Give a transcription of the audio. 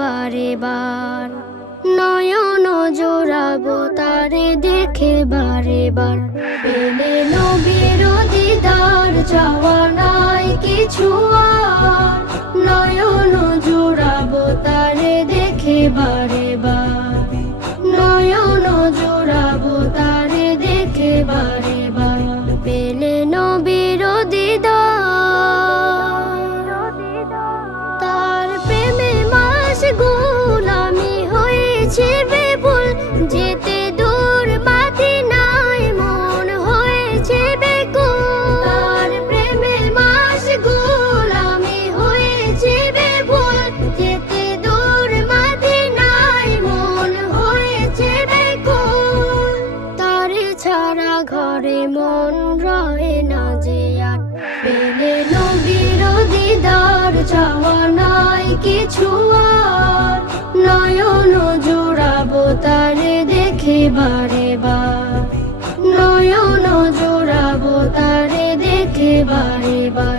বারে বার, নয়ন জোড়াবো তারে দেখে বারে বার। পেলে নবীর দিদার চাওয়া নাই কিছু আর, নয়ন জোড়াবো তারে দেখে বারে বার, নয়ন জোড়াবো তারে দেখে বারে বার। পেলে নবীর দিদার, তার প্রেমে মাশগুল আমি হয়েছি বিপুল, যেতে দূর মদিনায় মন হয়েছে বেকুল। তার প্রেমে মাশগুল আমি হয়েছি বিপুল, যেতে দূর মদিনায় মন হয়েছে বেকুল। তারে ছাড়া ঘরে মন রয় না যে আর, পেলে নবীর দিদার চাওয়া নাই কিছু আর, নয়ন জোড়াবো তারে দেখে বারে বার, নয়ন জোড়াবো তারে দেখে বারে বার।